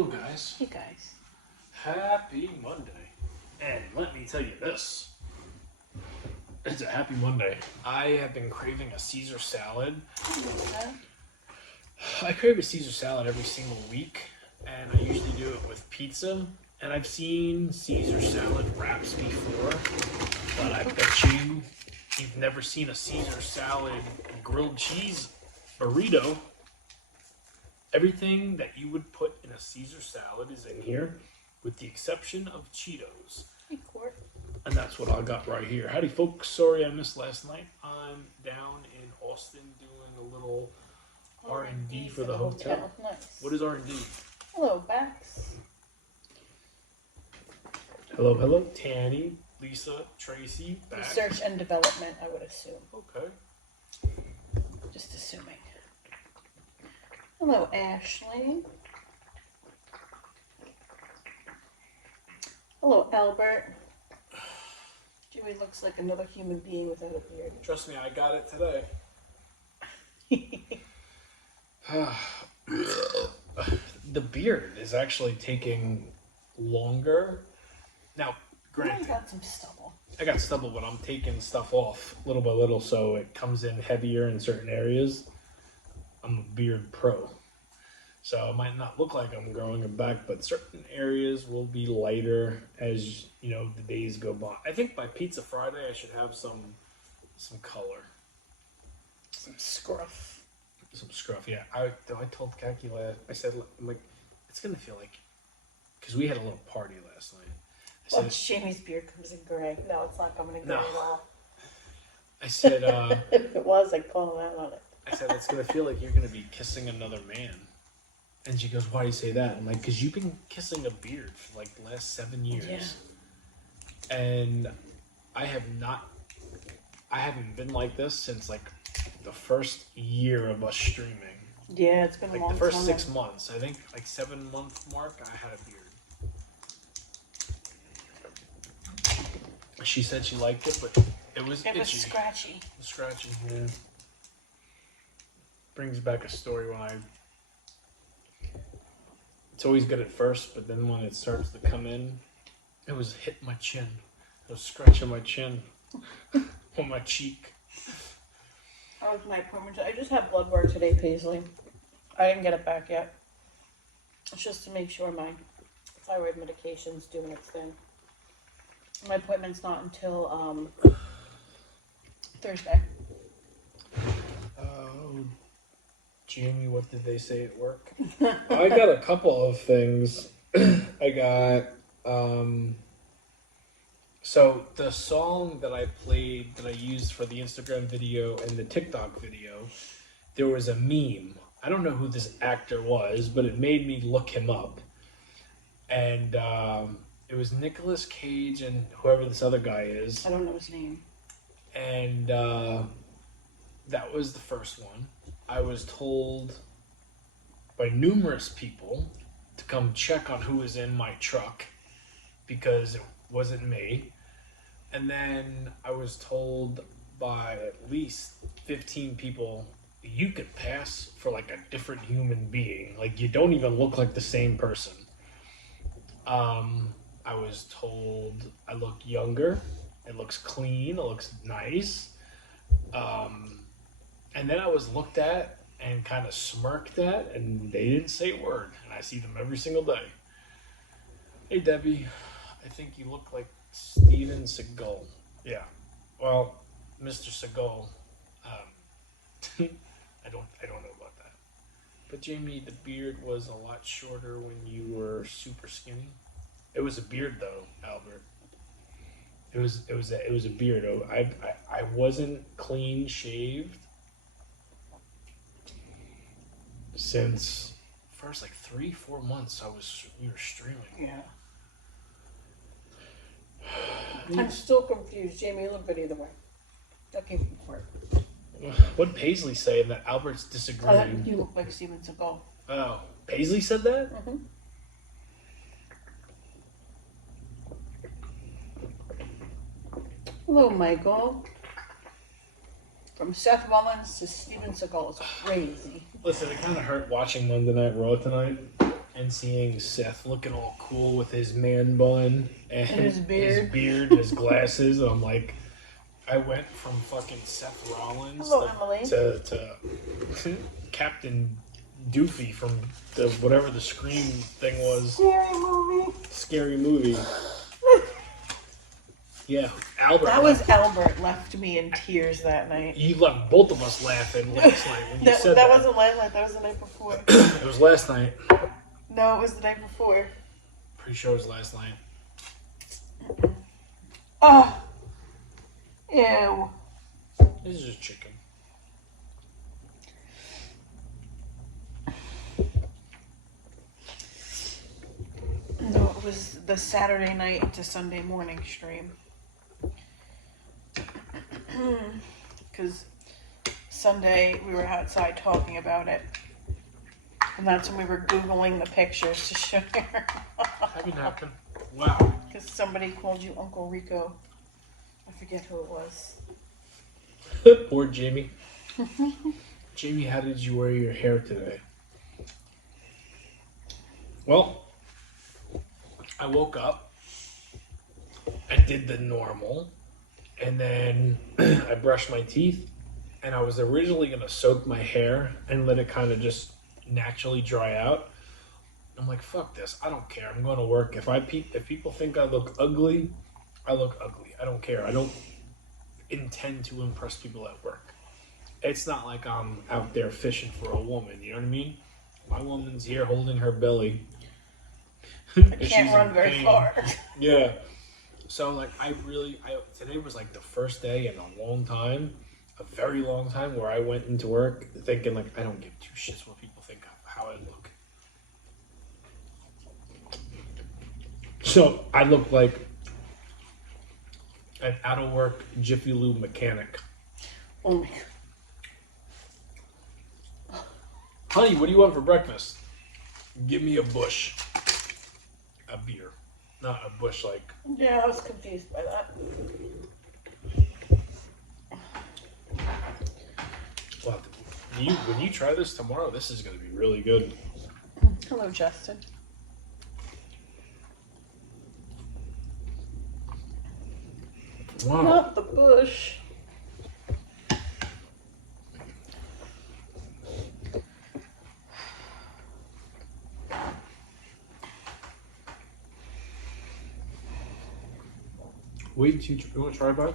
Hello, guys. Hey, guys. Happy Monday. And let me tell you this. It's a happy Monday. I have been craving a Caesar salad. I crave a Caesar salad every single week, and I usually do it with pizza. And I've seen Caesar salad wraps before, but I bet you've never seen a Caesar salad grilled cheese burrito. Everything that you would put in a Caesar salad is in here, with the exception of Cheetos. Hey, Court. And that's what I got right here. Howdy, folks. Sorry I missed last night. I'm down in Austin doing a little R&D for the hotel. Nice. What is R&D? Hello, Bax. Hello, hello. Tanny, Lisa, Tracy, back. Research and development, I would assume. Okay. Just assuming. Hello, Ashley. Hello, Albert. Jimmy looks like another human being without a beard. Trust me, I got it today. The beard is actually taking longer. Now, granted, I got some stubble. I got stubble, but I'm taking stuff off little by little, so it comes in heavier in certain areas. I'm a beard pro. So it might not look like I'm growing it back, but certain areas will be lighter as, you know, the days go by. I think by Pizza Friday I should have some color. Some scruff. Some scruff, yeah. I told Kaki I said, I'm like, it's going to feel like, because we had a little party last night. Well, Jamie's beard comes in gray. No, it's not coming in gray at all. I said, if it was, I'd call him out on it. I said, it's going to feel like you're going to be kissing another man. And she goes, why do you say that? I'm like, because you've been kissing a beard for like the last 7 years. Yeah. And I haven't been like this since like the first year of us streaming. Yeah, it's been a long time. Like the first 6 months. I think like 7 month mark, I had a beard. She said she liked it, but it was itchy. It was scratchy. Scratchy, yeah. Brings back a story when it's always good at first, but then when it starts to come in, it was hitting my chin. It was scratching my chin on my cheek. How was my appointment? I just had blood work today, Paisley. I didn't get it back yet. It's just to make sure my thyroid medication's doing its thing. My appointment's not until Thursday. Jamie, what did they say at work? I got a couple of things. I got, so the song that I played, that I used for the Instagram video and the TikTok video, there was a meme. I don't know who this actor was, but it made me look him up. And it was Nicolas Cage and whoever this other guy is. I don't know his name. And that was the first one. I was told by numerous people to come check on who was in my truck because it wasn't me. And then I was told by at least 15 people, you could pass for like a different human being. Like you don't even look like the same person. I was told I look younger. It looks clean. It looks nice. And then I was looked at and kind of smirked at, and they didn't say a word. And I see them every single day. Hey, Debbie, I think you look like Steven Seagal. Yeah. Well, Mr. Seagal, I don't know about that. But Jamie, the beard was a lot shorter when you were super skinny. It was a beard, though, Albert. It was a beard. I wasn't clean shaved since first like 3-4 months. We were streaming. Yeah. I'm still confused. Jamie, you look good either way. Okay, for it. What Paisley saying that Albert's disagreeing? You look like Steven Seagal. Oh, Paisley said that? Mm-hmm. Hello, Michael. From Seth Rollins to Steven Seagal is crazy. Listen, it kind of hurt watching Monday Night Raw tonight, and seeing Seth looking all cool with his man bun and his beard and his glasses. And I'm like, I went from fucking Seth Rollins to Captain Doofy from the whatever the Scream thing was. Scary movie. Yeah, Albert. That was Albert left me in tears that night. You left both of us laughing last night when you said that. That wasn't last night. That was the night before. It was last night. No, it was the night before. Pretty sure it was last night. Oh. Ew. This is just chicken. No, it was the Saturday night to Sunday morning stream. Because Sunday we were outside talking about it. And that's when we were Googling the pictures to show her. Happy napkin. Wow. Because somebody called you Uncle Rico. I forget who it was. Poor Jamie. Jamie, how did you wear your hair today? Well, I woke up. I did the normal. And then I brushed my teeth. And I was originally going to soak my hair and let it kind of just naturally dry out. I'm like, fuck this. I don't care. I'm going to work. If people think I look ugly, I look ugly. I don't care. I don't intend to impress people at work. It's not like I'm out there fishing for a woman. You know what I mean? My woman's here holding her belly. I can't run very far. Yeah. So, like, today was like the first day in a long time, a very long time, where I went into work thinking, like, I don't give two shits what people think of how I look. So, I look like an out-of-work Jiffy Lube mechanic. Oh my God. Honey, what do you want for breakfast? Give me a bush. A beer. Not a bush like... Yeah, I was confused by that. Well, when you try this tomorrow, this is going to be really good. Hello, Justin. Wow. Not the bush. Wait, you want to try a bite?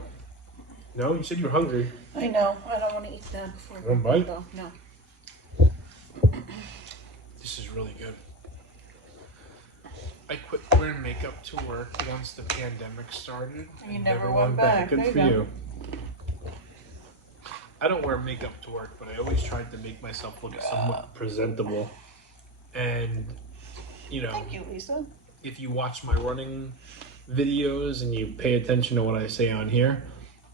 No? You said you were hungry. I know. I don't want to eat that before. One bite? No. This is really good. I quit wearing makeup to work once the pandemic started. You never went back. Good for you. I don't wear makeup to work, but I always tried to make myself look somewhat presentable. And, you know, thank you, Lisa. If you watch my running videos and you pay attention to what I say on here,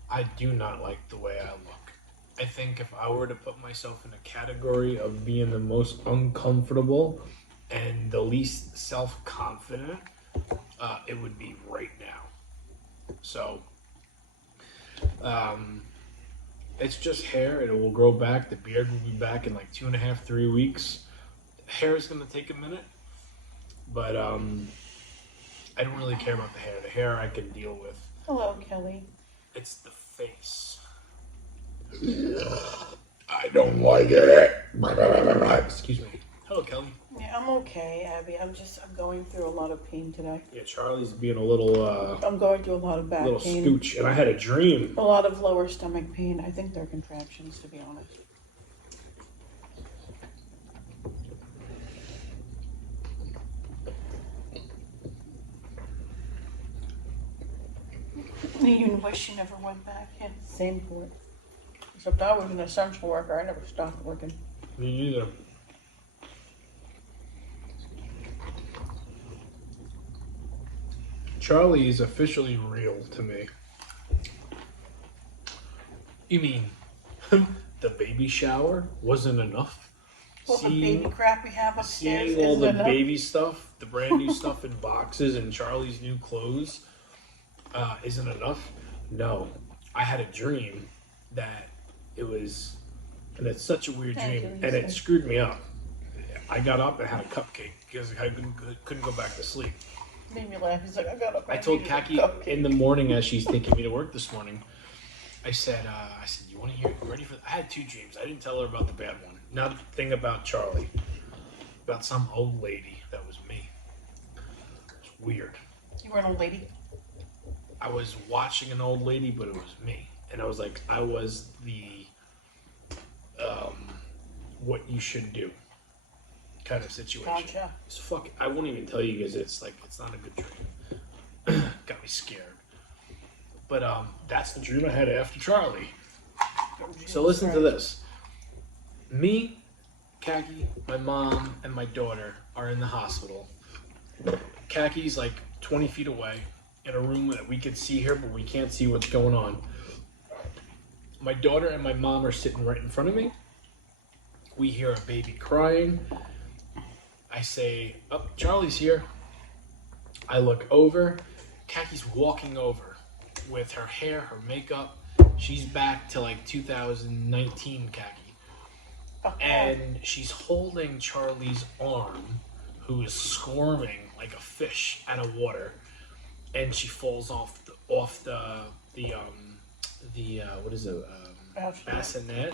I do not like the way I look. I think if I were to put myself in a category of being the most uncomfortable and the least self-confident, it would be right now. So, it's just hair. It will grow back. The beard will be back in like 2.5, 3 weeks. Hair is going to take a minute, but I don't really care about the hair. The hair I can deal with. Hello, Kelly. It's the face. I don't like it. Excuse me. Hello, Kelly. Yeah, I'm okay, Abby. I'm going through a lot of pain today. Yeah, Charlie's being a little, I'm going through a lot of back pain. Little scooch, and I had a dream. A lot of lower stomach pain. I think they're contractions, to be honest. You wish you never went back in. Same for it. Except I was an essential worker. I never stopped working. Me neither. Charlie is officially real to me. You mean the baby shower wasn't enough? Well, the baby crap we have upstairs seeing all the enough. baby stuff, the brand new stuff in boxes, and Charlie's new clothes isn't enough? No. I had a dream that it was, and it's such a weird dream, and it screwed me up. I got up and had a cupcake because I couldn't go back to sleep. Made me laugh. He's like, I got up. I told Kaki in the morning as she's taking me to work this morning. I said, you want to hear? Ready for? I had 2 dreams. I didn't tell her about the bad one. Now the thing about Charlie, about some old lady that was me. It's weird. You were an old lady. I was watching an old lady, but it was me, and I was like, I was the, what you should do, kind of situation. Gotcha. It's I won't even tell you because it's not a good dream. Got me scared. But that's the dream I had after Charlie. So listen to this. Me, Kaki, my mom, and my daughter are in the hospital. Kaki's like 20 feet away in a room that we could see her, but we can't see what's going on. My daughter and my mom are sitting right in front of me. We hear a baby crying. I say, oh, Charlie's here. I look over. Kaki's walking over with her hair, her makeup. She's back to like 2019 Kaki. And she's holding Charlie's arm, who is squirming like a fish out of water. And she falls off the what is it? Bassinet.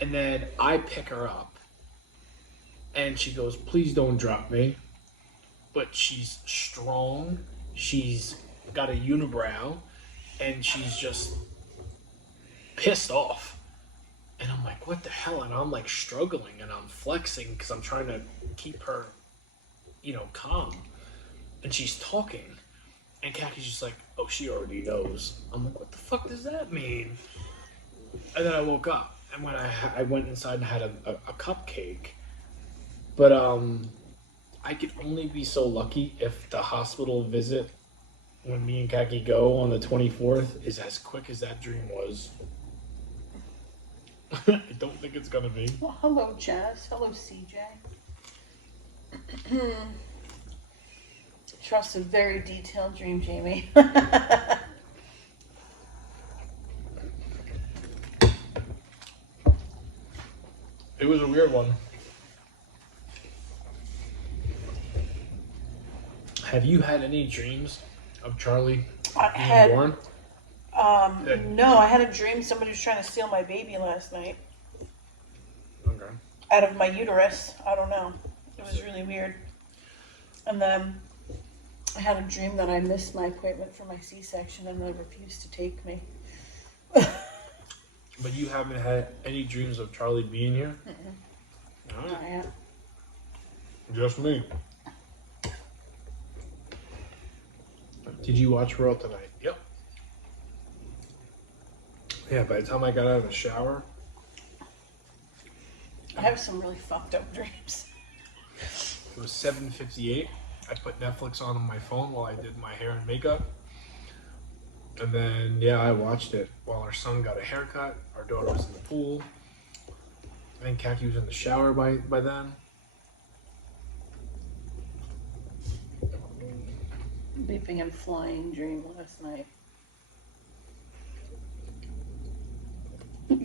And then I pick her up. And she goes, please don't drop me. But she's strong. She's got a unibrow. And she's just pissed off. And I'm like, what the hell? And I'm like struggling and I'm flexing because I'm trying to keep her, calm. And she's talking. And Kaki's just like, oh, she already knows. I'm like, what the fuck does that mean? And then I woke up. And when I went inside and had a cupcake. But I could only be so lucky if the hospital visit when me and Kaki go on the 24th is as quick as that dream was. I don't think it's gonna be. Well, hello, Jazz. Hello, CJ. Trust a very detailed dream, Jamie. It was a weird one. Have you had any dreams of Charlie being born? No, I had a dream somebody was trying to steal my baby last night. Okay. Out of my uterus. I don't know. It was really weird. And then I had a dream that I missed my appointment for my C-section and they refused to take me. But you haven't had any dreams of Charlie being here? Mm-mm. All right. Not yet. Just me. Did you watch World tonight? Yep. Yeah, by the time I got out of the shower. I have some really fucked up dreams. It was 7:58. I put Netflix on my phone while I did my hair and makeup. And then, I watched it while our son got a haircut. Our daughter was in the pool. I think Kaki was in the shower by then. Leaping and flying dream last night.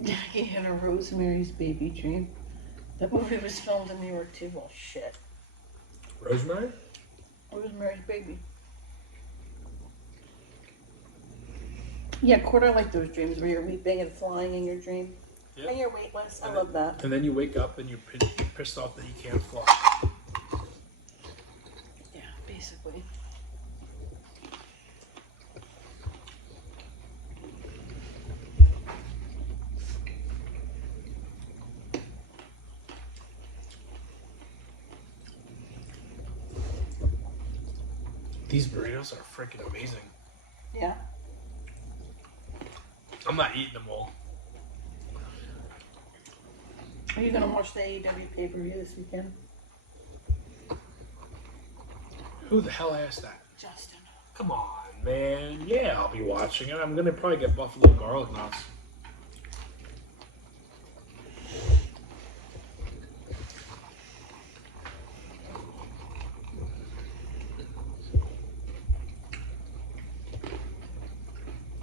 Jackie had a Rosemary's Baby dream. That movie was filmed in New York too. Well, shit. Rosemary? Rosemary's Baby. Yeah, Court, I like those dreams where you're leaping and flying in your dream. Yep. And you're weightless. I love that. And then you wake up and you're pissed off that you can't fly. Yeah, basically. These burritos are freaking amazing. Yeah. I'm not eating them all. Are you going to watch the AEW pay-per-view this weekend? Who the hell asked that? Justin. Come on, man. Yeah, I'll be watching it. I'm going to probably get buffalo garlic knots.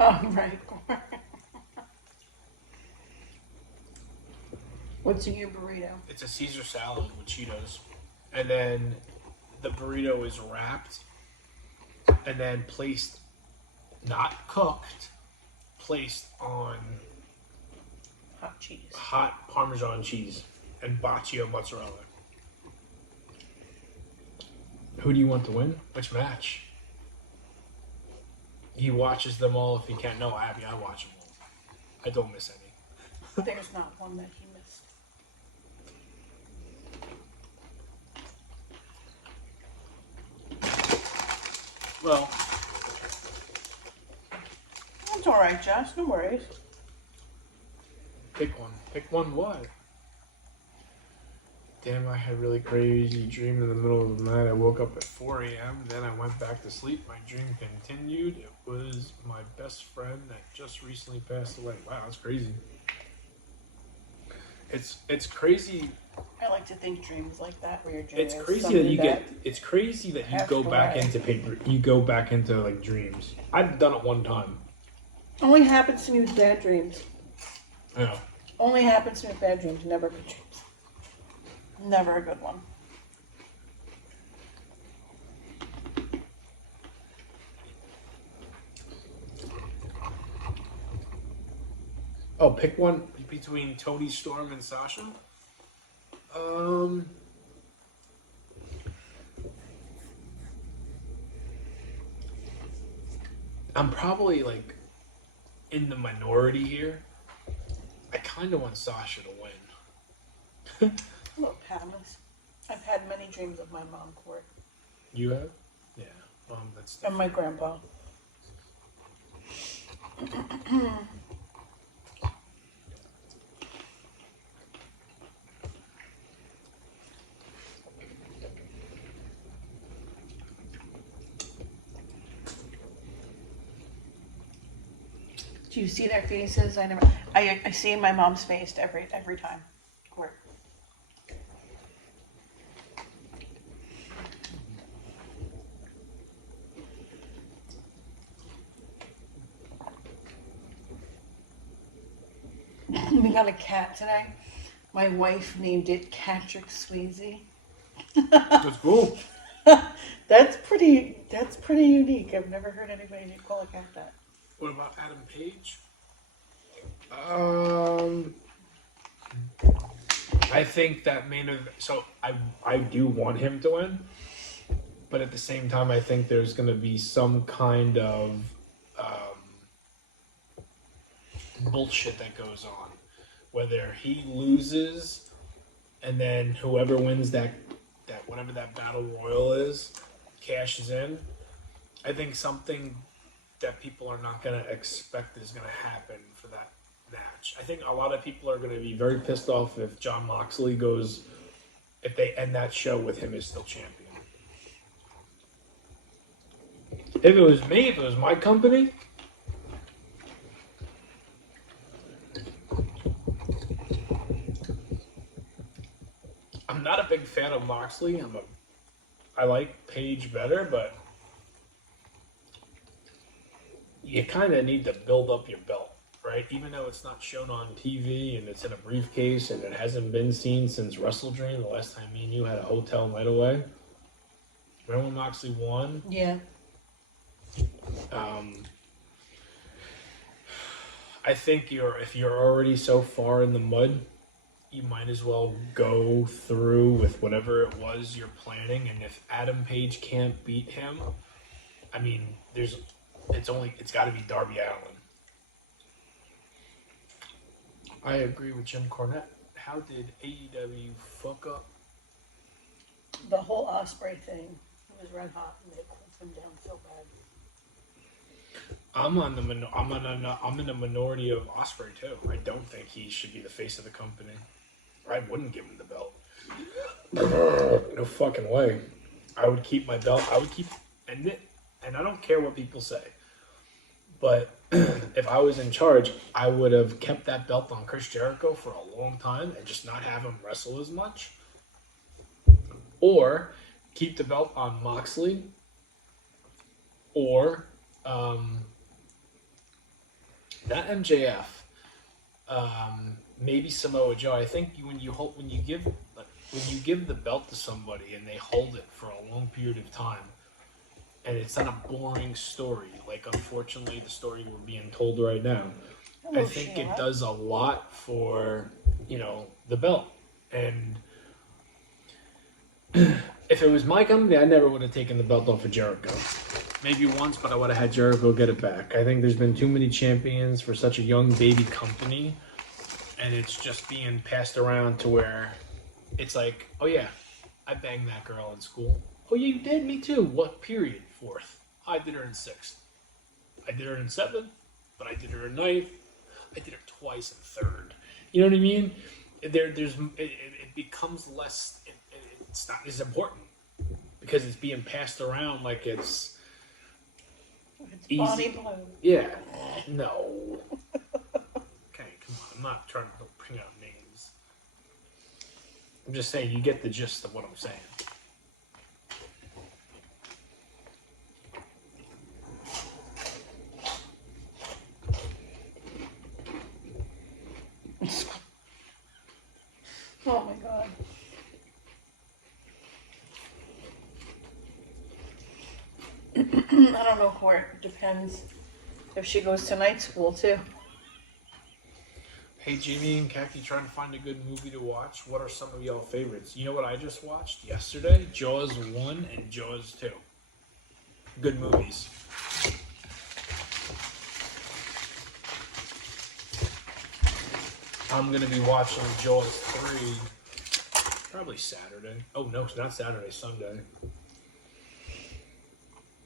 Oh, right. What's in your burrito? It's a Caesar salad with Cheetos. And then the burrito is wrapped and then placed, not cooked, placed on Hot cheese. hot Parmesan cheese and Baccio mozzarella. Who do you want to win? Which match? He watches them all if he can't. No, Abby, I watch them all. I don't miss any. There's not one that he missed. Well, That's all right, Josh. No worries. pick one. Pick one what? Damn, I had a really crazy dream in the middle of the night. I woke up at 4 a.m. Then I went back to sleep. My dream continued. It was my best friend that just recently passed away. Wow, that's crazy. It's crazy. I like to think dreams like that where your dream It's is crazy that something you get. It's crazy that you go back into paper. You go back into like dreams. I've done it one time. Only happens to me with bad dreams. Yeah. Only happens to me with bad dreams, never good dreams. Never a good one. Oh, pick one between Tony Storm and Sasha. I'm probably like in the minority here. I kind of want Sasha to win. Hello, Pamela's. I've had many dreams of my mom, Court. You have? Yeah. That's. And my grandpa. Do you see their faces? I see my mom's face every time. Court. We got a cat today. My wife named it Catrick Swayze. That's cool. That's pretty unique. I've never heard anybody call a cat that. What about Adam Page? I think that main event. So I do want him to win, but at the same time, I think there's going to be some kind of bullshit that goes on, whether he loses, and then whoever wins that whatever that battle royal is, cashes in. I think something that people are not going to expect is going to happen for that match. I think a lot of people are going to be very pissed off if Jon Moxley goes, if they end that show with him as still champion. If it was me, if it was my company, I'm not a big fan of Moxley. I like Page better, but you kind of need to build up your belt, right? Even though it's not shown on TV and it's in a briefcase and it hasn't been seen since WrestleDream, the last time me and you had a hotel night away. Remember when Moxley won? Yeah. I think if you're already so far in the mud, you might as well go through with whatever it was you're planning. And if Adam Page can't beat him, I mean, it's got to be Darby Allin. I agree with Jim Cornette. How did AEW fuck up? The whole Osprey thing. It was red hot, and they cooled him down so bad. I'm in the minority of Osprey too. I don't think he should be the face of the company. I wouldn't give him the belt. No fucking way. I would keep my belt. I would keep and I don't care what people say. But if I was in charge, I would have kept that belt on Chris Jericho for a long time and just not have him wrestle as much. Or keep the belt on Moxley. Or that MJF. maybe Samoa Joe. I think when you give the belt to somebody and they hold it for a long period of time, and it's not a boring story. Like unfortunately, the story we're being told right now. I think it does a lot for the belt. And if it was my company, I never would have taken the belt off of Jericho. Maybe once, but I would have had Jericho get it back. I think there's been too many champions for such a young baby company, and it's just being passed around to where it's like, oh yeah, I banged that girl in school. Oh yeah, you did? Me too. What period? Fourth. I did her in sixth. I did her in seventh, but I did her in ninth. I did her twice in third. You know what I mean? It becomes less. It's not as important because it's being passed around like it's easy. Bonnie Blue. Yeah. No. Okay, come on. I'm not trying to bring out names. I'm just saying you get the gist of what I'm saying. Oh my god. I don't know, Court. Depends if she goes to night school too. Hey, Jamie and Khaki, trying to find a good movie to watch. What are some of y'all favorites? You know what I just watched yesterday? Jaws 1 and Jaws 2. Good movies. I'm going to be watching Jaws 3 probably Saturday. Oh, no, it's not Saturday, Sunday.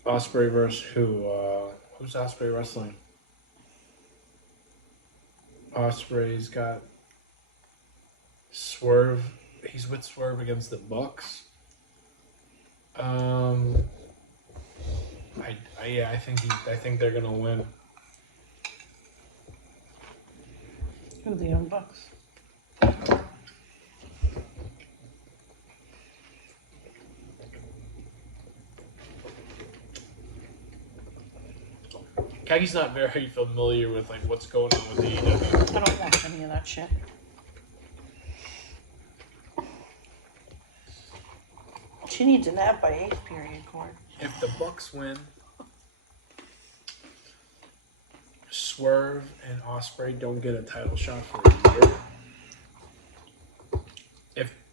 Osprey versus who? Who's Osprey wrestling? Osprey's got Swerve. He's with Swerve against the Bucks. I think they're gonna win. Who, the Young Bucks? Kagi's not very familiar with like what's going on with AEW. I don't watch any of that shit. She needs a nap by 8th period, Court. If the Bucks win, Swerve and Osprey don't get a title shot for a year.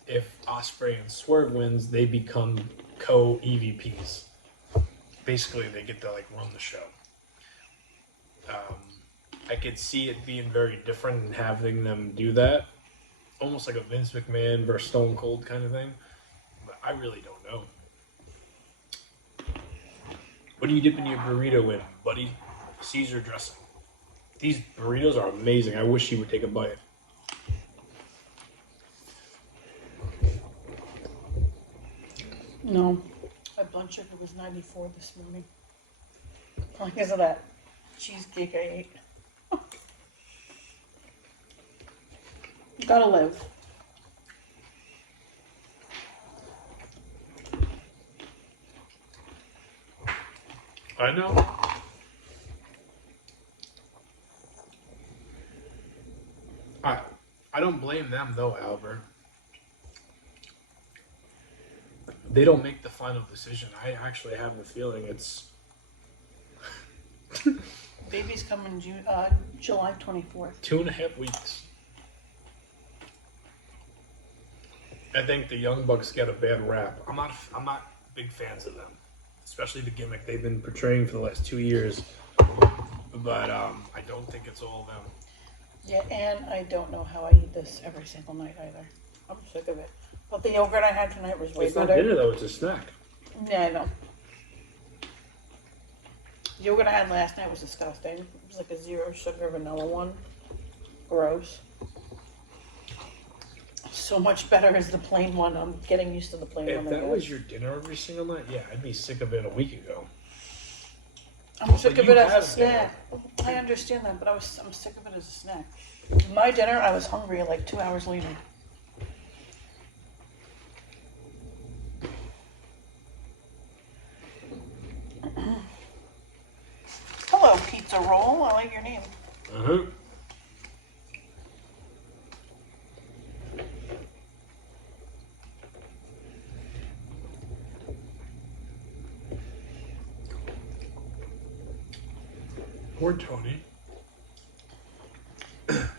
If Osprey and Swerve wins, they become co-EVPs. Basically, they get to like run the show. I could see it being very different and having them do that, almost like a Vince McMahon versus Stone Cold kind of thing. But I really don't know. What are you dipping your burrito in, buddy? Caesar dressing. These burritos are amazing. I wish you would take a bite. No. My blood sugar was 94 this morning. Because of that cheesecake I ate. You gotta live. I know. I don't blame them though, Albert. They don't make the final decision. I actually have the feeling it's Baby's coming July 24th. 2.5 weeks. I think the Young Bucks get a bad rap. I'm not big fans of them, especially the gimmick they've been portraying for the last 2 years. But I don't think it's all them. Yeah, and I don't know how I eat this every single night either. I'm sick of it. But the yogurt I had tonight was way It's not better. dinner though; it's a snack. Yeah, I know. The yogurt I had last night was disgusting. It was like a 0 sugar vanilla one. Gross. So much better as the plain one. I'm getting used to the plain one. If that was your dinner every single night, yeah, I'd be sick of it a week ago. I'm sick But of you it as a have snack. I understand that, but I'm sick of it as a snack. My dinner, I was hungry like 2 hours later. Hello, pizza roll. I like your name. Poor Tony.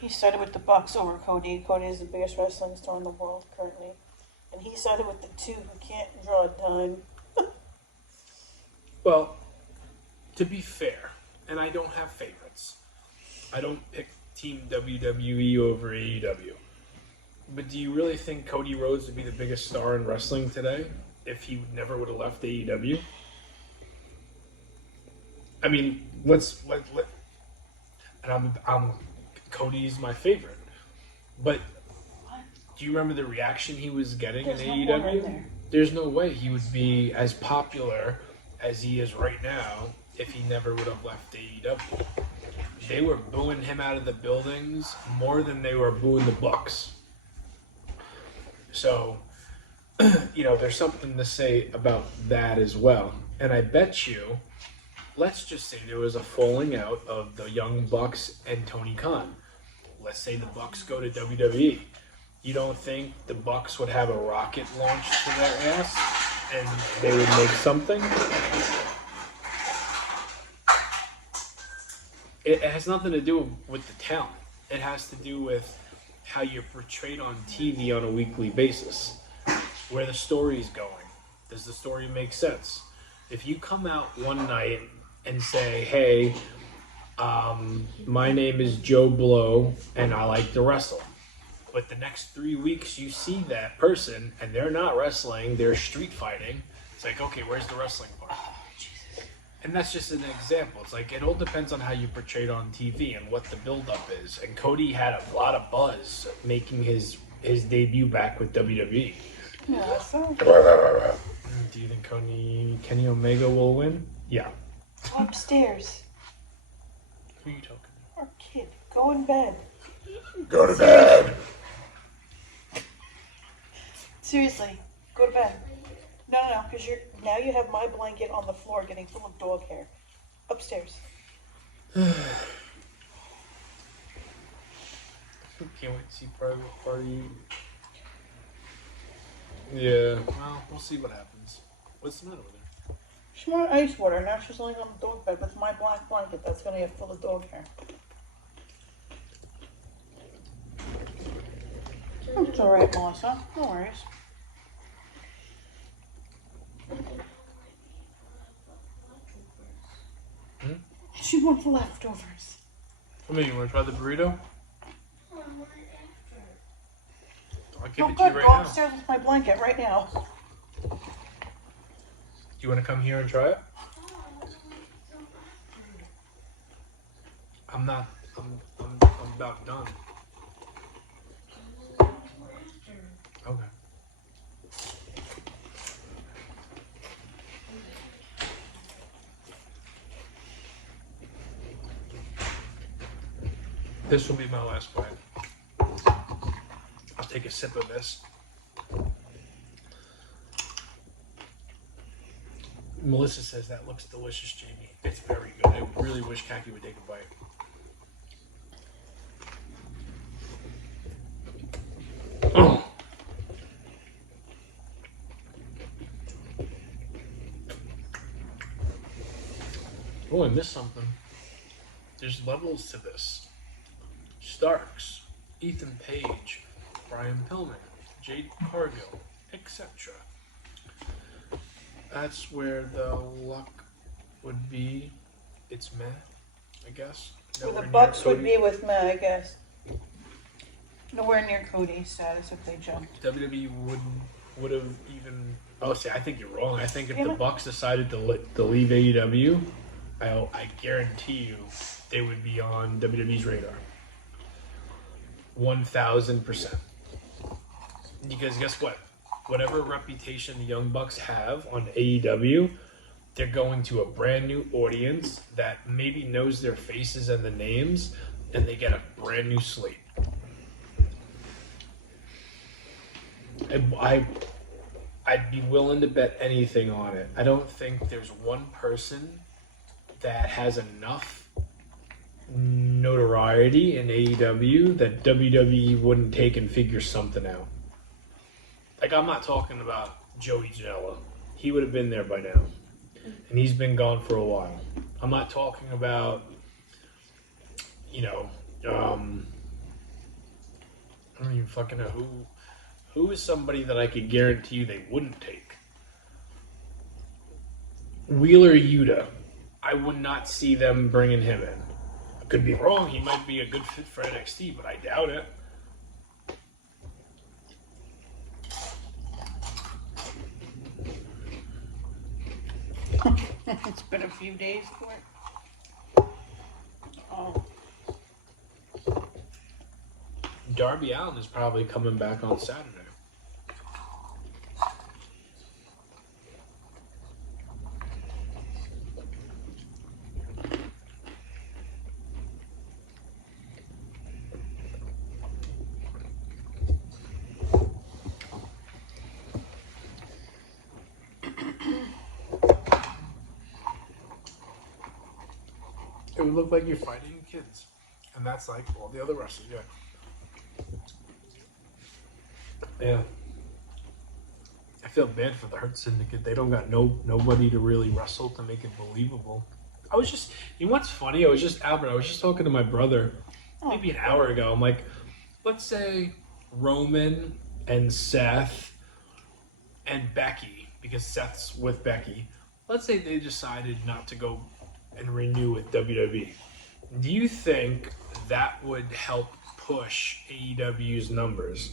He sided with the Bucks over Cody. Cody is the biggest wrestling star in the world currently. And he sided with the two who can't draw a dime. Well, to be fair, and I don't have favorites. I don't pick Team WWE over AEW. But do you really think Cody Rhodes would be the biggest star in wrestling today if he never would have left AEW? I mean, let and I'm Cody's my favorite. But do you remember the reaction he was getting in AEW? There's no way he would be as popular as he is right now if he never would have left AEW. They were booing him out of the buildings more than they were booing the Bucks. So, there's something to say about that as well. And I bet you, let's just say there was a falling out of the Young Bucks and Tony Khan. Let's say the Bucks go to WWE. You don't think the Bucks would have a rocket launched to their ass and they would make something? It has nothing to do with the talent. It has to do with how you're portrayed on TV on a weekly basis. Where the story's going. Does the story make sense? If you come out one night and say, hey, my name is Joe Blow and I like to wrestle. But the next 3 weeks you see that person and they're not wrestling, they're street fighting. It's like, okay, where's the wrestling part? And that's just an example. It's like, it all depends on how you portrayed on TV and what the build-up is. And Cody had a lot of buzz making his debut back with WWE. Yeah, so. Do you think Kenny Omega will win? Yeah. Go upstairs. Who are you talking to? Our kid. Go in bed. Go to bed. Seriously, go to bed. No, because now you have my blanket on the floor getting full of dog hair. Upstairs. Can't wait to see Private Party. Yeah, well, we'll see what happens. What's the matter with her? She wanted ice water. Now she's laying on the dog bed with my black blanket that's going to get full of dog hair. It's alright, Melissa. No worries. She wants leftovers. Come here, you want to try the burrito? I'll give Oh, it to you good. right Go now. upstairs with my blanket right now. Do you want to come here and try it? I'm about done. Okay. This will be my last bite. I'll take a sip of this. Melissa says that looks delicious, Jamie. It's very good. I really wish Khaki would take a bite. Oh. Oh, I missed something. There's levels to this. Starks, Ethan Page, Brian Pillman, Jade Cargill, etc. That's where the luck would be. It's meh, I guess. Where Nowhere the near Bucks would Cody. be with me, I guess. Nowhere near Cody's status if they jumped. WWE would have even. Oh, see, I think you're wrong. I think if Damn the it. Bucks decided to leave AEW, I guarantee you they would be on WWE's radar. 1,000%. Because guess what? Whatever reputation the Young Bucks have on AEW, they're going to a brand new audience that maybe knows their faces and the names, and they get a brand new slate. I'd be willing to bet anything on it. I don't think there's one person that has enough notoriety in AEW that WWE wouldn't take and figure something out. Like, I'm not talking about Joey Janela. He would have been there by now. And he's been gone for a while. I'm not talking about you know, I don't even fucking know who is somebody that I could guarantee you they wouldn't take. Wheeler Yuta. I would not see them bringing him in. I could be wrong. He might be a good fit for NXT, but I doubt it. It's been a few days for it. Oh. Darby Allin is probably coming back on Saturday. It would look like you're fighting kids. And that's like all the other wrestlers, yeah. Yeah. I feel bad for the Hurt Syndicate. They don't got nobody to really wrestle to make it believable. I was just, you know what's funny? I was just talking to my brother maybe an hour ago. I'm like, let's say Roman and Seth and Becky, because Seth's with Becky. Let's say they decided not to go and renew with WWE. Do you think that would help push AEW's numbers?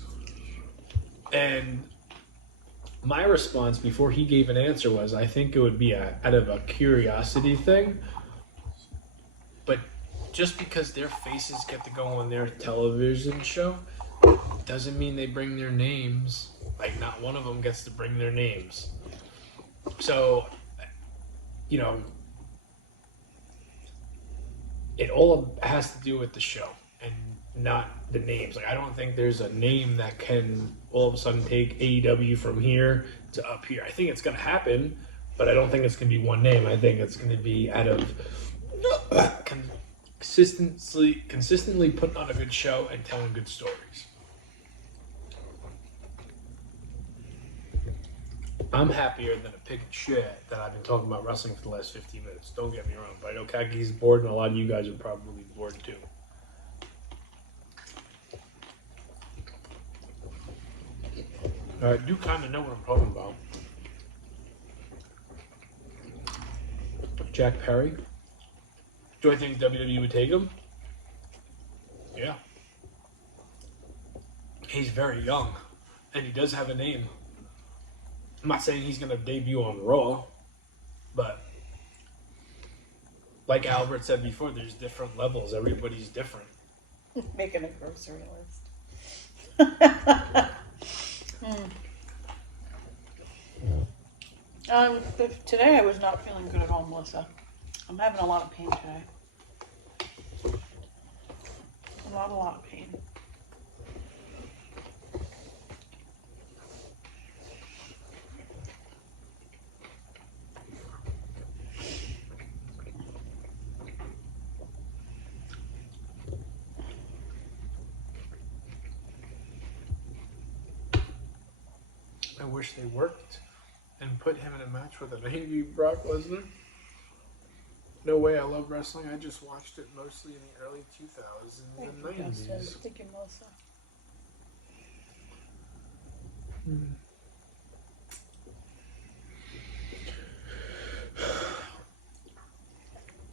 And my response before he gave an answer was, I think it would be out of a curiosity thing. But just because their faces get to go on their television show doesn't mean they bring their names. Like, not one of them gets to bring their names. So, you know, it all has to do with the show and not the names. Like, I don't think there's a name that can all of a sudden take AEW from here to up here. I think it's going to happen, but I don't think it's going to be one name. I think it's going to be out of consistently putting on a good show and telling good stories. I'm happier than a pig in shit that I've been talking about wrestling for the last 15 minutes. Don't get me wrong, but I know Kaki's bored and a lot of you guys are probably bored too. I do kind of know what I'm talking about. Jack Perry. Do I think WWE would take him? Yeah. He's very young, and he does have a name. I'm not saying he's going to debut on Raw, but like Albert said before, there's different levels. Everybody's different. Making a grocery list. Today I was not feeling good at all, Melissa. I'm having a lot of pain today. A lot of pain. I wish they worked and put him in a match with an angry Brock Lesnar. No way, I love wrestling. I just watched it mostly in the early 2000s and 90s. Thank you, Melissa.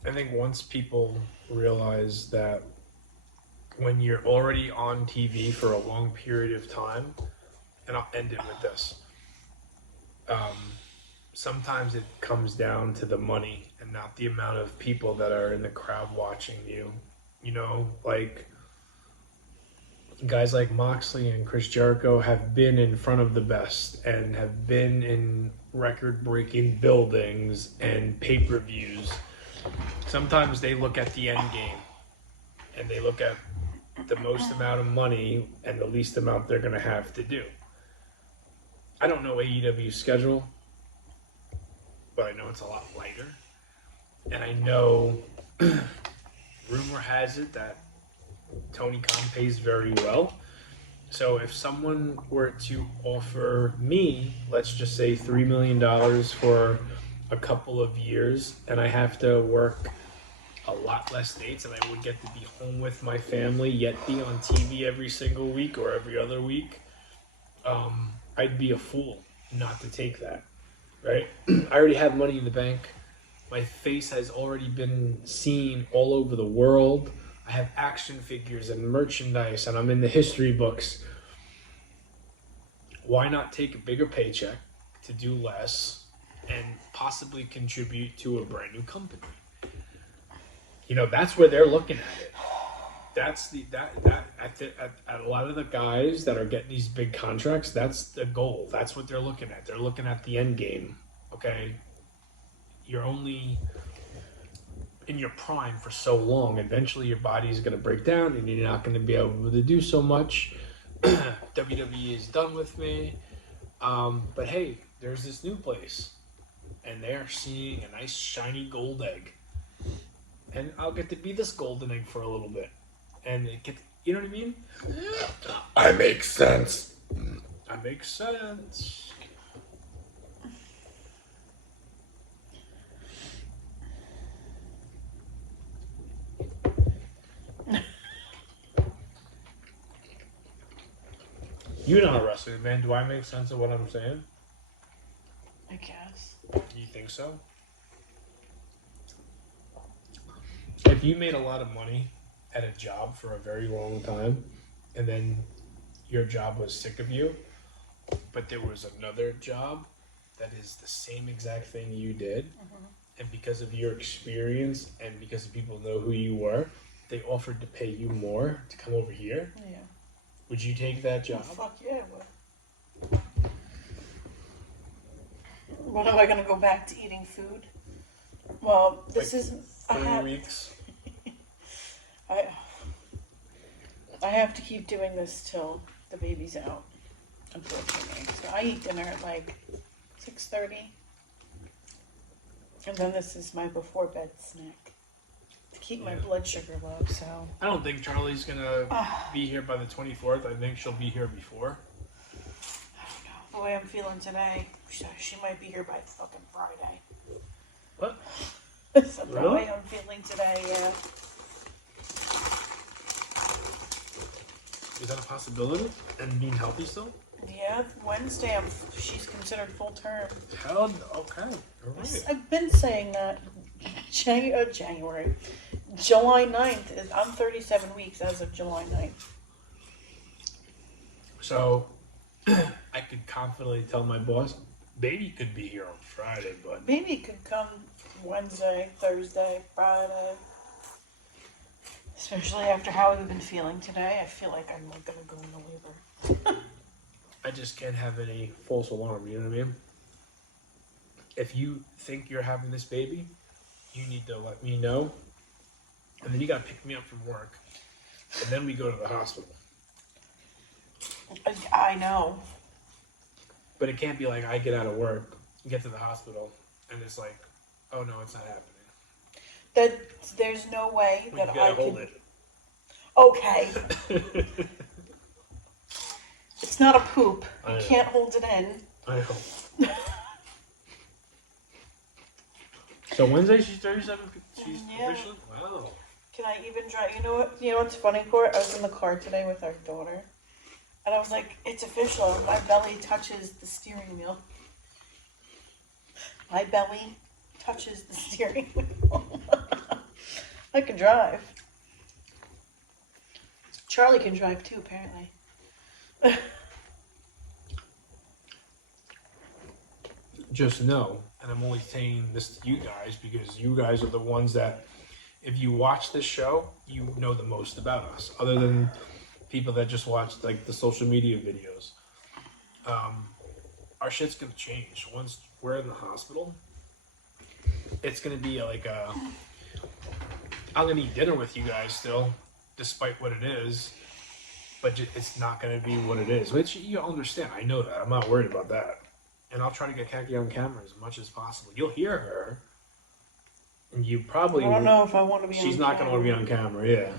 I think once people realize that when you're already on TV for a long period of time, and I'll end it with this. Sometimes it comes down to the money and not the amount of people that are in the crowd watching you. You know, like guys like Moxley and Chris Jericho have been in front of the best and have been in record-breaking buildings and pay-per-views. Sometimes they look at the end game and they look at the most amount of money and the least amount they're going to have to do. I don't know AEW's schedule, but I know it's a lot lighter. And I know, rumor has it that Tony Khan pays very well. So if someone were to offer me, let's just say $3 million for a couple of years, and I have to work a lot less dates, and I would get to be home with my family, yet be on TV every single week or every other week, I'd be a fool not to take that, right? I already have money in the bank. My face has already been seen all over the world. I have action figures and merchandise, and I'm in the history books. Why not take a bigger paycheck to do less and possibly contribute to a brand new company? You know, that's where they're looking at it. That's at a lot of the guys that are getting these big contracts, that's the goal. That's what they're looking at. They're looking at the end game. Okay, you're only in your prime for so long. Eventually, your body is going to break down, and you're not going to be able to do so much. WWE is done with me. But hey, there's this new place, and they're seeing a nice shiny gold egg, and I'll get to be this golden egg for a little bit, and it gets, you know what I mean? I make sense. That makes sense. You're not a wrestling man. Do I make sense of what I'm saying? I guess. You think so? If you made a lot of money at a job for a very long time, and then your job was sick of you, but there was another job that is the same exact thing you did, and because of your experience and because people know who you were, they offered to pay you more to come over here, Yeah. would you take that job? Oh, fuck yeah, I would. When am I gonna go back to eating food? Well, this Like is 3 weeks. I have to keep doing this till the baby's out, unfortunately. So I eat dinner at like 6:30, and then this is my before bed snack to keep my blood sugar low. So I don't think Charlie's gonna be here by the 24th. I think she'll be here before. I don't know. The way I'm feeling today, she might be here by fucking Friday. What? So the Really? way I'm feeling today, yeah. Is that a possibility? And being healthy still? Yeah, Wednesday she's considered full term. Hell, okay. All right. I've been saying that. January. July 9th. I'm 37 weeks as of July 9th. So, I could confidently tell my boss, baby could be here on Friday, but Baby could come Wednesday, Thursday, Friday. Especially after how we've been feeling today. I feel like I'm not going to go into labor. I just can't have any false alarm, you know what I mean? If you think you're having this baby, you need to let me know. And then you gotta pick me up from work. And then we go to the hospital. I know. But it can't be like I get out of work, get to the hospital, and it's like, oh no, it's not happening. There's no way We that gotta I hold could. it. Okay. It's not a poop. I You know. can't hold it in. I know. So Wednesday she's 37. She's Yeah. officially. Wow. Can I even drive? You know what? You know what's funny, Court? I was in the car today with our daughter, and I was like, "It's official. My belly touches the steering wheel. My belly touches the steering wheel. I can drive. Charlie can drive too, apparently." Just know, and I'm only saying this to you guys because you guys are the ones that, if you watch this show, you know the most about us, other than people that just watch like the social media videos. Our shit's gonna change once we're in the hospital. It's gonna be like I'm gonna eat dinner with you guys still, despite what it is, but it's not gonna be what it is. Which you understand. I know that. I'm not worried about that. And I'll try to get Khaki on camera as much as possible. You'll hear her, and you probably. I don't know if I want to be. She's on not going to want to be on camera. Yeah.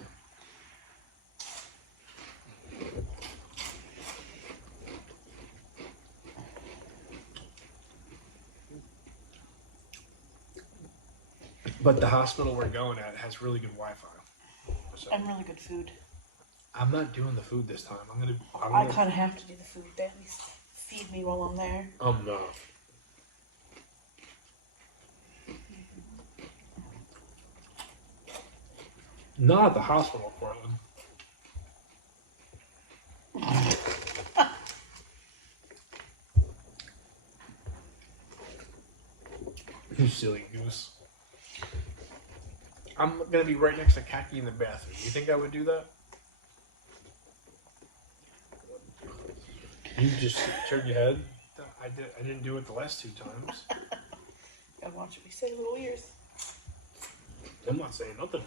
But the hospital we're going at has really good Wi-Fi. So And really good food. I'm not doing the food this time. I kind of have to do the food. They at least feed me while I'm there. No. Not at the hospital, Portland. You silly goose. I'm gonna be right next to Khaki in the bathroom. You think I would do that? You just turned your head. I didn't do it the last 2 times. Gotta watch what we say, little ears. I'm not saying nothing.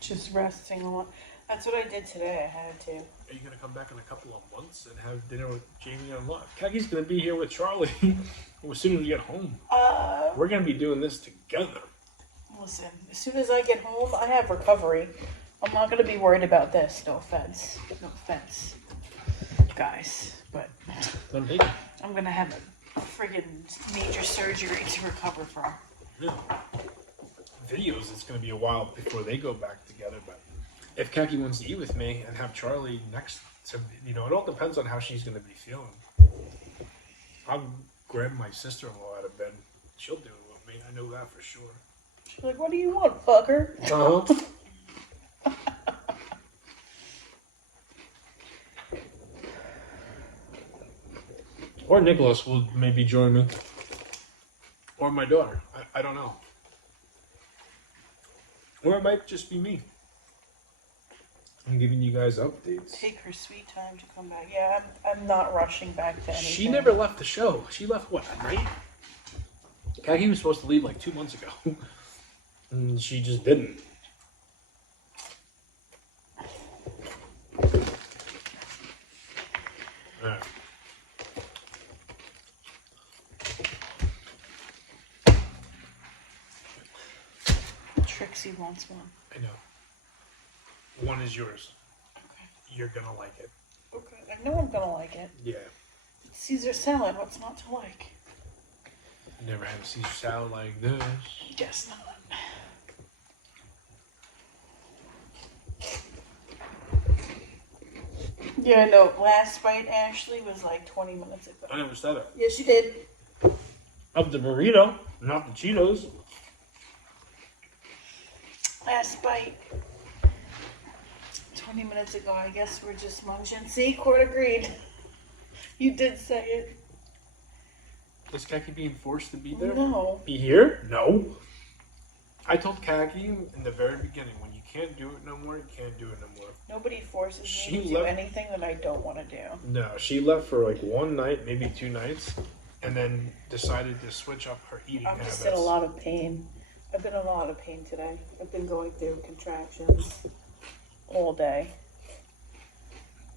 Just resting a lot. That's what I did today. I had to. Are you gonna come back in a couple of months and have dinner with Jamie and Luck? Kaki's gonna be here with Charlie as soon as we get home. We're gonna be doing this together. Listen, as soon as I get home, I have recovery. I'm not gonna be worried about this. No offense. No offense, guys. But I'm gonna have a friggin' major surgery to recover from. Yeah. Videos, it's going to be a while before they go back together, but if Kaki wants to eat with me and have Charlie next to, it all depends on how she's going to be feeling. I'll grab my sister-in-law out of bed. She'll do it with me. I know that for sure. She's like, what do you want, fucker? Uh-huh. Or Nicholas will maybe join me. Or my daughter. I don't know. Or it might just be me. I'm giving you guys updates. Take her sweet time to come back. Yeah, I'm not rushing back to anything. She never left the show. She left what, at night? Kaki was supposed to leave like 2 months ago. And she just didn't. Alright. Trixie wants one. I know. One is yours. Okay. You're gonna like it. Okay. I know I'm gonna like it. Yeah. It's Caesar salad. What's not to like? Never had a Caesar salad like this. Guess not. Yeah, no. Last bite, Ashley, was like 20 minutes ago. I never said it. Yes, you did. Of the burrito, not the Cheetos. Last bite. 20 minutes ago, I guess we're just munching. See, court agreed. You did say it. Is Kaki being forced to be there? No. Be here? No. I told Kaki in the very beginning, when you can't do it no more, you can't do it no more. Nobody forces She me to do left- anything that I don't want to do. No, she left for like 1 night, maybe 2 nights, and then decided to switch up her eating I'm habits. just in a lot of pain. I've been in a lot of pain today. I've been going through contractions all day.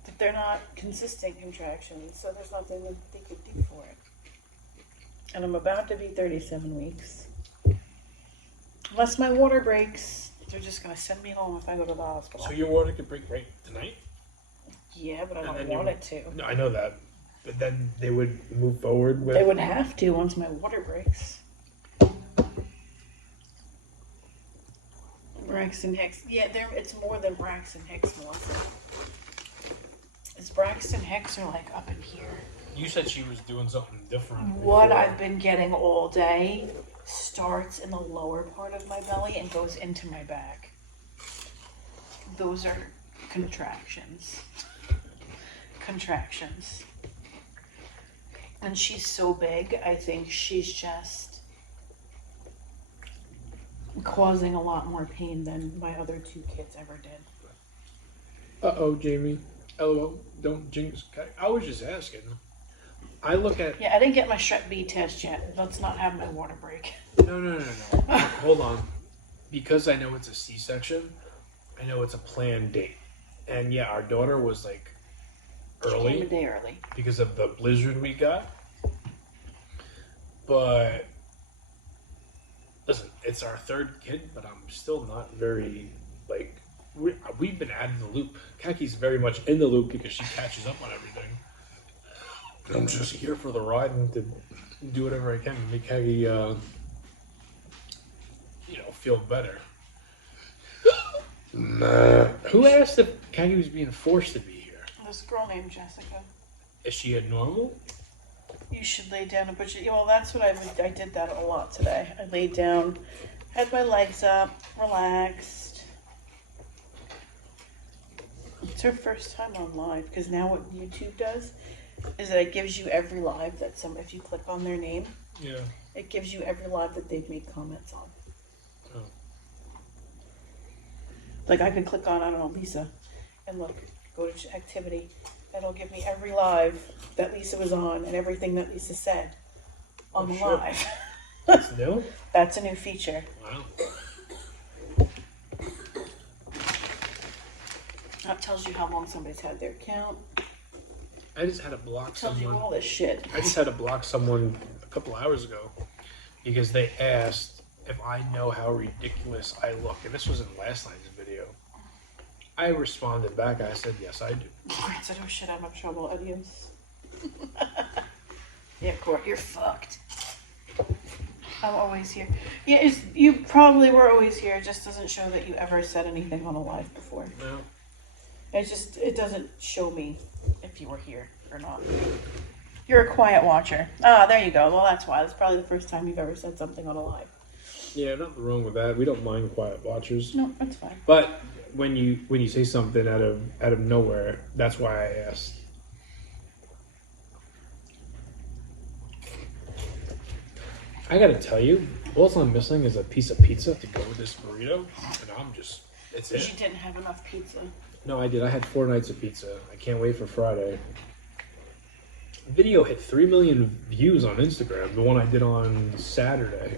But they're not consistent contractions, so there's nothing that they could do for it. And I'm about to be 37 weeks. Unless my water breaks, they're just going to send me home if I go to the hospital. So your water could break right tonight? Yeah, but I And don't then want it to. No, I know that. But then they would move forward with... They would have to once my water breaks. Braxton Hicks. Yeah, it's more than Braxton Hicks, Melissa. It's Braxton Hicks are like up in here. You said she was doing something different. What before. I've been getting all day starts in the lower part of my belly and goes into my back. Those are contractions. Contractions. And she's so big, I think she's just causing a lot more pain than my other 2 kids ever did. Uh-oh, Jamie. LOL. Don't jinx. I was just asking. I look at... Yeah, I didn't get my Strep B test yet. Let's not have my water break. No. Hold on. Because I know it's a C-section, I know it's a planned date. And yeah, our daughter was like She early came a day early. because of the blizzard we got. But listen, it's our 3rd kid, but I'm still not very like we've been out of the loop. Kaki's very much in the loop because she catches up on everything. I'm just here for the ride and to do whatever I can to make Haggy, feel better. nah. Who asked if Haggy was being forced to be here? This girl named Jessica. Is she a normal? You should lay down and put your. Well, that's what I did that a lot today. I laid down, had my legs up, relaxed. It's her first time on live because now what YouTube does is that it gives you every live that if you click on their name, Yeah. it gives you every live that they've made comments on. Oh. Like I could click on, I don't know, Lisa, and look, go to activity. It'll give me every live that Lisa was on and everything that Lisa said on the shit. live. That's new? That's a new feature. Wow. That tells you how long somebody's had their account. I just had to block Tells someone. you all this shit. I just had to block someone a couple hours ago because they asked if I know how ridiculous I look. And this was in last night's video. I responded back. I said, yes, I do. Court said, oh shit, I'm in trouble. Adios. Yeah, Court, you're fucked. I'm always here. Yeah, you probably were always here. It just doesn't show that you ever said anything on a live before. No. It doesn't show me if you were here or not. You're a quiet watcher. Ah, there you go. Well, that's why. That's probably the first time you've ever said something on a live. Yeah, nothing wrong with that. We don't mind quiet watchers. No, that's fine. But when you say something out of nowhere, that's why I asked. I gotta tell you, all I'm missing is a piece of pizza to go with this burrito, and it's Because it. you didn't have enough pizza. No, I did. I had 4 nights of pizza. I can't wait for Friday. Video hit 3 million views on Instagram, the one I did on Saturday.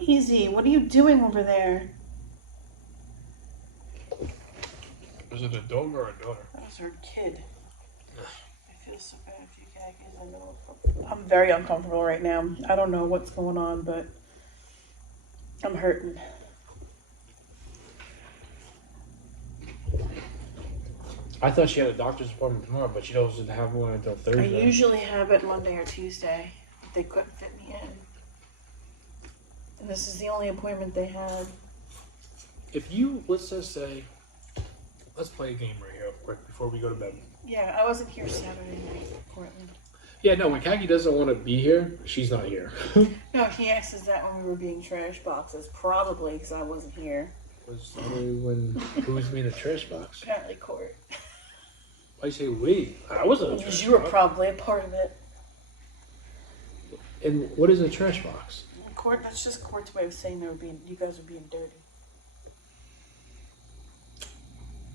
Easy, what are you doing over there? Was it a dog or a daughter? That was her kid. I feel so bad for you, Khakis. I know. I'm very uncomfortable right now. I don't know what's going on, but I'm hurting. I thought she had a doctor's appointment tomorrow, but she doesn't have one until I Thursday. usually have it Monday or Tuesday, but they couldn't fit me in. And this is the only appointment they had. If you, let's just say, let's play a game right here quick before we go to bed. Yeah, I wasn't here Saturday night, Portland. Yeah, no, when Kaki doesn't want to be here, she's not here. No, he asked us that when we were being trash boxes, probably because I wasn't here. Was when who was being a trash box? Apparently, Court. Why you say we? I wasn't a Because trash you were box. probably a part of it. And what is a trash box? Court, that's just Court's way of saying you guys were being dirty.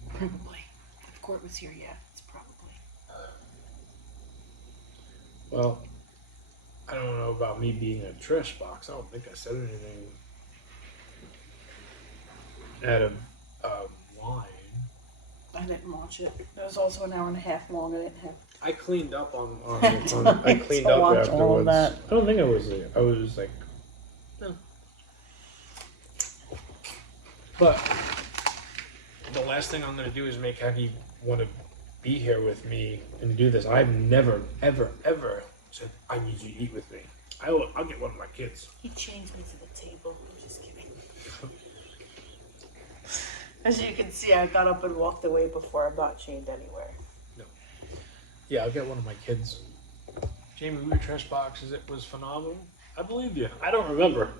Probably. If Court was here, yeah, it's probably. Well, I don't know about me being a trash box. I don't think I said anything out of line. I didn't watch it. It was also an hour and a half long. I didn't have. I cleaned up on Time I cleaned to up watch afterwards. all of that. I don't think I was there. I was like, no. But the last thing I'm going to do is make Haki want to be here with me and do this. I've never, ever, ever said, I need you to eat with me. I'll get one of my kids. He chained me to the table. I'm just kidding. As you can see, I got up and walked away before. I'm not chained anywhere. No. Yeah, I'll get one of my kids. Jamie, we were trash boxes. It was phenomenal. I believe you. I don't remember.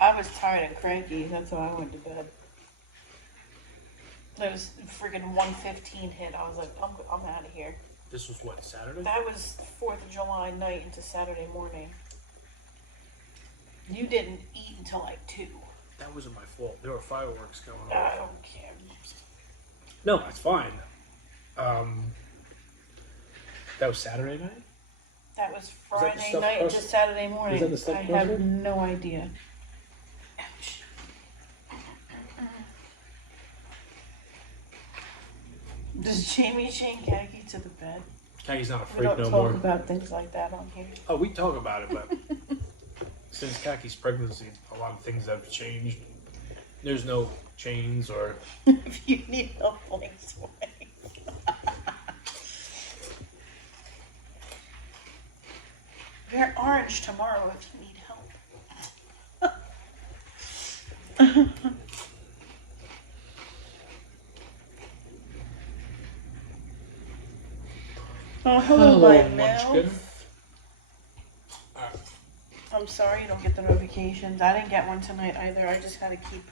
I was tired and cranky. That's why I went to bed. There was friggin' 1:15 hit. I was like, I'm out of here. This was what, Saturday? That was 4th of July night into Saturday morning. You didn't eat until like 2. That wasn't my fault. There were fireworks going on. I don't care. No, that's fine. That was Saturday night? That was that the Friday stuffed night crust? into Saturday morning. Was that the stuffed I crust have one? no idea. Ouch. Does Jamie chain Khaki to the bed? Kaki's not We afraid don't no talk more. about things like that on here. Oh, we talk about it, but since Kaki's pregnancy, a lot of things have changed. There's no chains or... If you need help pulling swing. Wear orange tomorrow if you need help. Oh, hello, my Munchkin. mouth. I'm sorry you don't get the notifications. I didn't get one tonight either. I just had to keep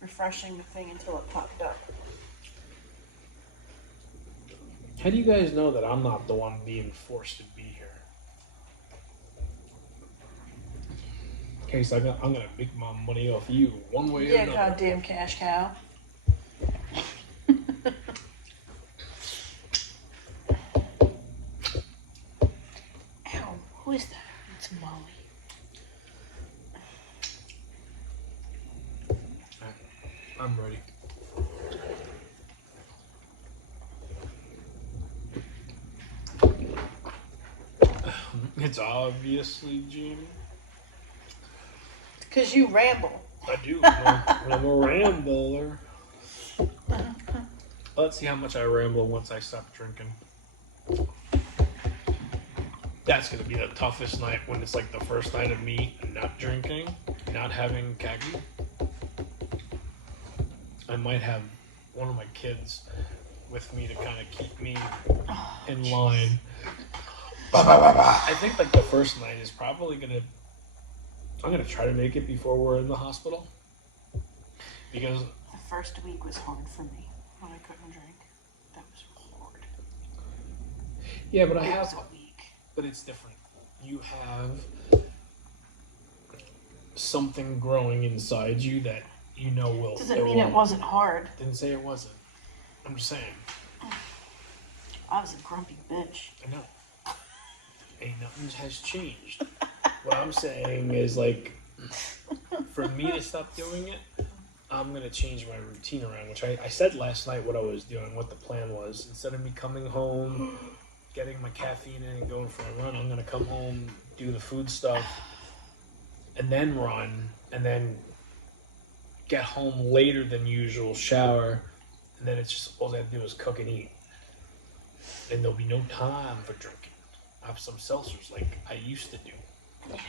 refreshing the thing until it popped up. How do you guys know that I'm not the one being forced to be here? Okay, so I'm gonna make my money off you one way or Yeah, another. goddamn cash cow. Ow, who is that? It's Molly. I'm ready. It's obviously Jamie. Because you ramble. I do. I'm a rambler. Let's see how much I ramble once I stop drinking. That's gonna be the toughest night when it's like the first night of me not drinking, not having khaki. I might have one of my kids with me to kind of keep me in line. I think like the first night is probably I'm gonna try to make it before we're in the hospital. Because The first week was hard for me when I couldn't drink. That was hard. yeah, but It was a week. but it's different. You have something growing inside you that you know will. Doesn't mean it wasn't hard. Didn't say it wasn't. I'm just saying. I was a grumpy bitch. I know. Ain't nothing has changed. What I'm saying is like, for me to stop doing it, I'm gonna change my routine around. Which I said last night what I was doing, what the plan was. Instead of me coming home, getting my caffeine in and going for a run, I'm gonna come home, do the food stuff, and then run, and then get home later than usual, shower, and then it's just all I have to do is cook and eat. And there'll be no time for drinking. I have some seltzers like I used to do. Yeah.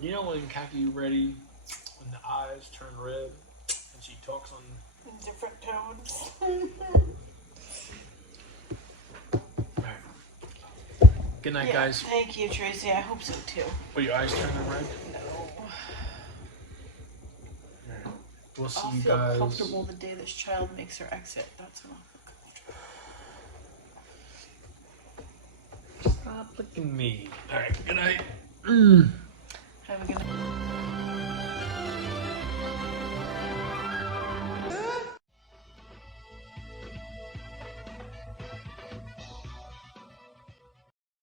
You know when Kaki ready, when the eyes turn red, and she talks on Different tones. Alright. Good night, Yeah, guys. thank you, Tracy. I hope so too. Were your eyes turning red? No. We'll see I'll you feel guys. comfortable the day this child makes her exit. That's when I'll feel comfortable. Stop licking me. Alright, good night.